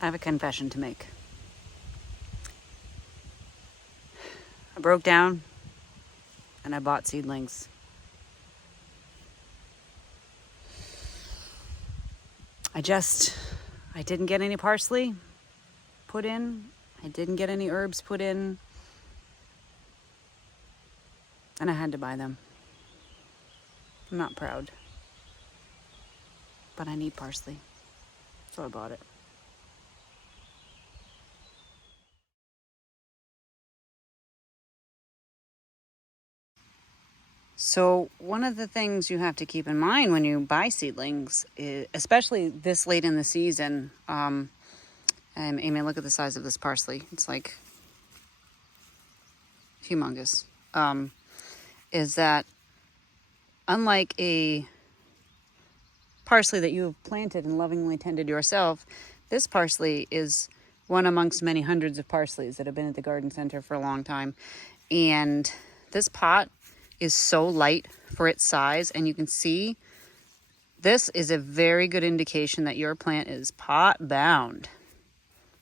I have a confession to make. I broke down and I bought seedlings. I didn't get any parsley put in. I didn't get any herbs put in. And I had to buy them. I'm not proud. But I need parsley. So I bought it. So one of the things you have to keep in mind when you buy seedlings, especially this late in the season, and Amy, look at the size of this parsley. It's like humongous. Is that unlike a parsley that you have planted and lovingly tended yourself, this parsley is one amongst many hundreds of parsleys that have been at the garden center for a long time. And this pot is so light for its size, and you can see this is a very good indication that your plant is pot bound,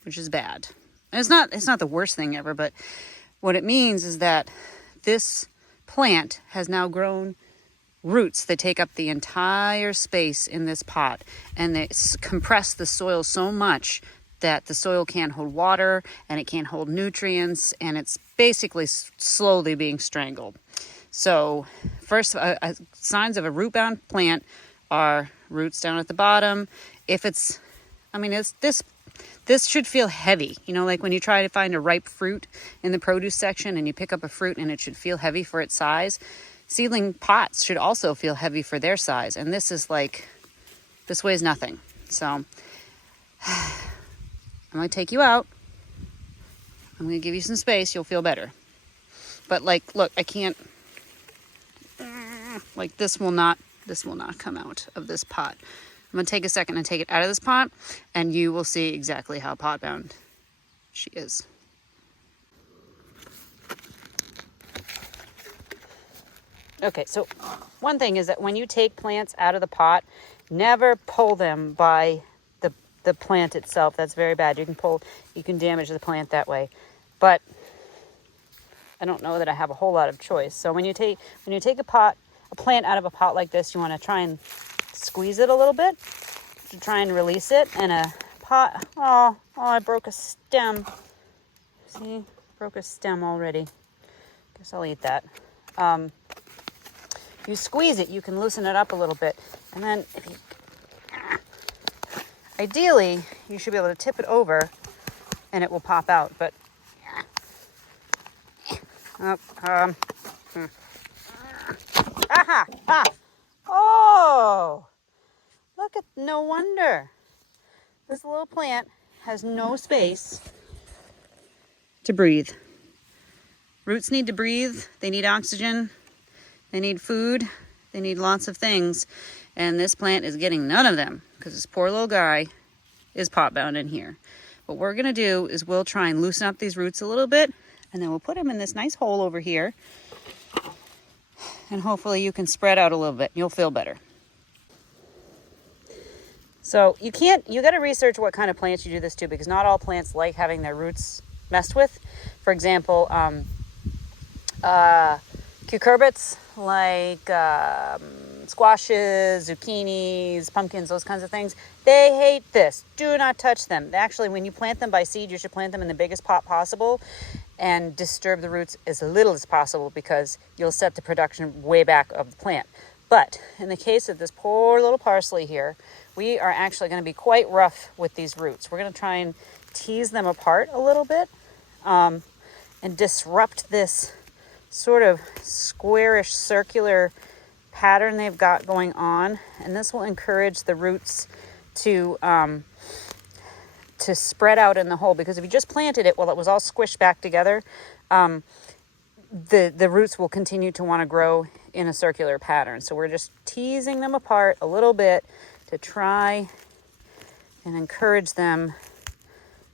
which is bad. And it's not the worst thing ever, but what it means is that this plant has now grown roots that take up the entire space in this pot, and they compress the soil so much that the soil can't hold water and it can't hold nutrients, and it's basically slowly being strangled. So first, signs of a root-bound plant are roots down at the bottom. This should feel heavy. You know, like when you try to find a ripe fruit in the produce section and you pick up a fruit and it should feel heavy for its size. Seedling pots should also feel heavy for their size. And this weighs nothing. So I'm going to take you out. I'm going to give you some space. You'll feel better. But look, I can't. This will not come out of this pot. I'm going to take a second and take it out of this pot, and you will see exactly how pot bound she is. Okay, so one thing is that when you take plants out of the pot, never pull them by the plant itself. That's very bad. You can damage the plant that way. But I don't know that I have a whole lot of choice. So when you take a plant out of a pot like this, you want to try and squeeze it a little bit to try and release it. And a pot, I broke a stem. See, broke a stem already. Guess I'll eat that. You squeeze it, you can loosen it up a little bit. And then ideally, you should be able to tip it over and it will pop out. But oh, look at, no wonder. This little plant has no space to breathe. Roots need to breathe. They need oxygen. They need food. They need lots of things. And this plant is getting none of them because this poor little guy is pot bound in here. What we're going to do is we'll try and loosen up these roots a little bit, and then we'll put him in this nice hole over here. And hopefully you can spread out a little bit. You'll feel better. So you got to research what kind of plants you do this to, because not all plants like having their roots messed with. For example, cucurbits, like squashes, zucchinis, pumpkins, those kinds of things, they hate this. Do not touch them. Actually, when you plant them by seed, you should plant them in the biggest pot possible and disturb the roots as little as possible, because you'll set the production way back of the plant. But in the case of this poor little parsley here, we are actually going to be quite rough with these roots. We're going to try and tease them apart a little bit and disrupt this sort of squarish circular pattern they've got going on. And this will encourage the roots to spread out in the hole, because if you just planted it while it was all squished back together, the roots will continue to want to grow in a circular pattern. So we're just teasing them apart a little bit to try and encourage them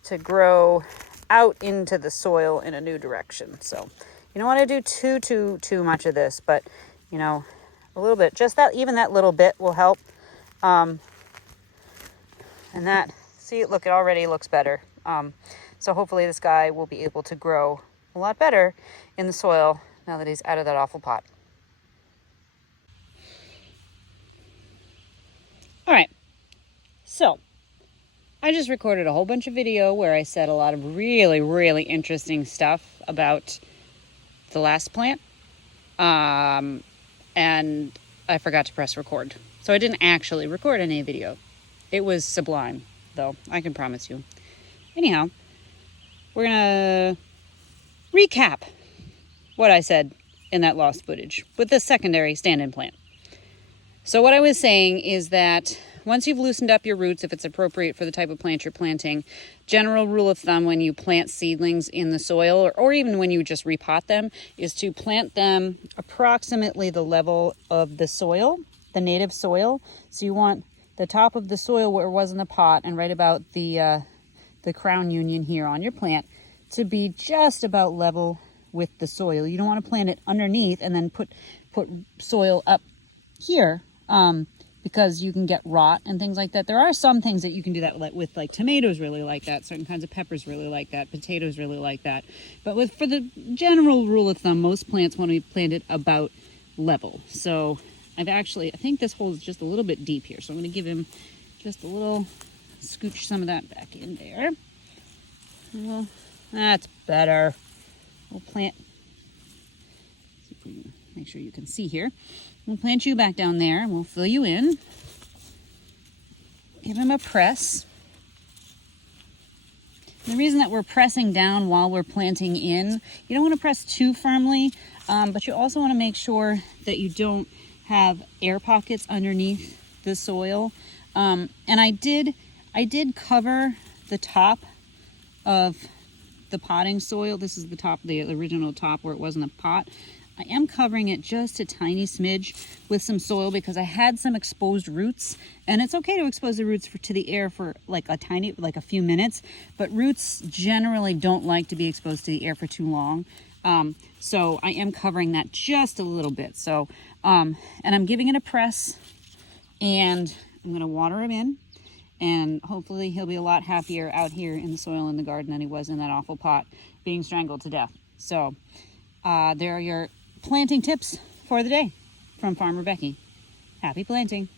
to grow out into the soil in a new direction. So you don't want to do too much of this, but a little bit, just that, even that little bit will help. And that, See, look, it already looks better. So hopefully this guy will be able to grow a lot better in the soil now that he's out of that awful pot. All right, so I just recorded a whole bunch of video where I said a lot of really, really interesting stuff about the last plant. And I forgot to press record. So I didn't actually record any video. It was sublime, though, I can promise you. Anyhow, we're gonna recap what I said in that lost footage with the secondary stand-in plant. So what I was saying is that once you've loosened up your roots, if it's appropriate for the type of plant you're planting, general rule of thumb when you plant seedlings in the soil, or even when you just repot them, is to plant them approximately the level of the soil, the native soil. So you want the top of the soil where it was in the pot and right about the crown union here on your plant to be just about level with the soil. You don't want to plant it underneath and then put soil up here, because you can get rot and things like that. There are some things that you can do that with, like tomatoes really like that, certain kinds of peppers really like that, potatoes really like that. But for the general rule of thumb, most plants want to be planted about level. So I think this hole is just a little bit deep here. So I'm going to give him just a little, scooch some of that back in there. Well, that's better. We'll plant, see if we can make sure you can see here. We'll plant you back down there and we'll fill you in. Give him a press. The reason that we're pressing down while we're planting in, you don't want to press too firmly, but you also want to make sure that you don't have air pockets underneath the soil. And I did cover the top of the potting soil. This is the top, the original top where it was in the pot. I am covering it just a tiny smidge with some soil because I had some exposed roots, and it's okay to expose the roots to the air for like a few minutes, but roots generally don't like to be exposed to the air for too long. So I am covering that just a little bit. So, and I'm giving it a press, and I'm going to water him in, and hopefully he'll be a lot happier out here in the soil in the garden than he was in that awful pot being strangled to death. So, there are your planting tips for the day from Farmer Becky. Happy planting.